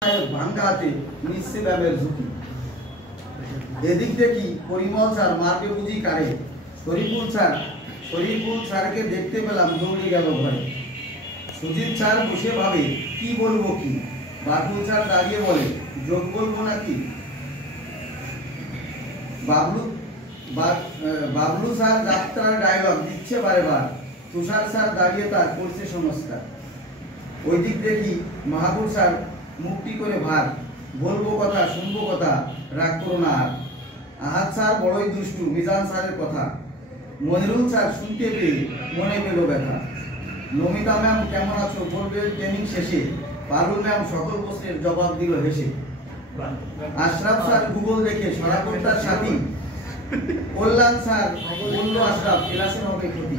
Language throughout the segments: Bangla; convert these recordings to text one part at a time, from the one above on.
ভাঙ্গাতে নিচ্ছে ব্যাপের ঝুঁকি। এদিক দেখি পরিমল স্যার মারকে বুঝি কারে। শরীফুল স্যারকে দেখতে পেলাম দৌড়ে গেল ঘরে। সুজিত স্যার বসে ভাবে কি বলবো কি। বাবলু স্যার দাঁড়িয়ে বলে যোগ বলবো নাকি। বাবলু স্যার যাত্রার ডায়লগ দিচ্ছে বারেবার। তুষার স্যার দাঁড়িয়ে তার করছে সংস্কার। ওই দিক দেখি মাহবুব স্যার মুক্তি করে ভার। বলবো কথা শুনবো কথা রাগ করো না আর। আহাদ স্যার বড়ই দুষ্টু মিজান স্যারের কথা। মনিরুল স্যার শুনতে পেয়ে মনে পেল ব্যথা। নমিতা ম্যাম কেমন আছো বলবে ট্রেনিং শেষে। পারুল ম্যাম সকল প্রশ্নের জবাব দিল হেসে। আশরাফ স্যার গুগল দেখে সরাকর্তার সাথী। কল্যাণ স্যার বললো আশরাফ ক্লাসে হবে ক্ষতি।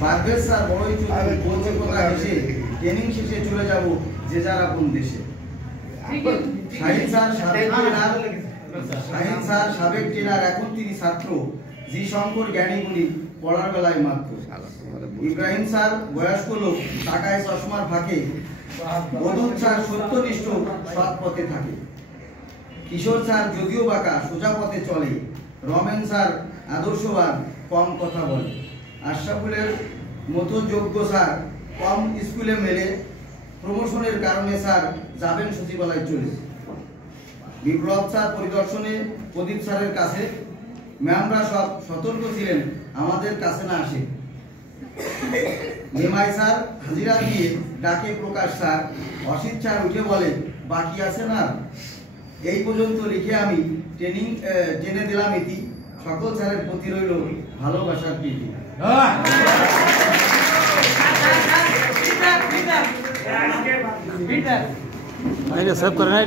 পারভেজ স্যার বড়ই চুপ বলছে কথা হেসে। ট্রেনিং শেষে চলে যাব যে যার আপন দেশে। শাহিন স্যার সাবেক ট্রেনার এখন তিনি ছাত্র। জি শঙ্কর জ্ঞানী গুণী পড়ার বেলায় মাত্র। ইব্রাহিম স্যার বয়স্ক লোক টাকায় চশমার ফাঁকে। বদুল স্যার সত্যনিষ্ঠ সৎ পথে থাকে। কিশোর স্যার যদিও বাঁকা সোজা পথে চলে। রমেন স্যার আদর্শবান কম কথা বলে। আশরাফুলের মতো যোগ্য স্যার কম স্কুলে মেলে। প্রমোশনের কারণে স্যার যাবেন সচিবালয় চলে। বিপ্লব স্যার পরিদর্শনে প্রদীপ স্যারের কাছে। ম্যামরা সব সতর্ক ছিলেন আমাদের কাছে না আসে। মেমাই স্যার হাজিরা দিয়ে ডাকে প্রকাশ স্যার। অসিত স্যার উঠে বলে বাকি আছে না। এই পর্যন্ত লিখে আমি টেনে দিলাম ইতি। সকল স্যারের প্রতি রইল ভালোবাসার প্রীতি। सब करना है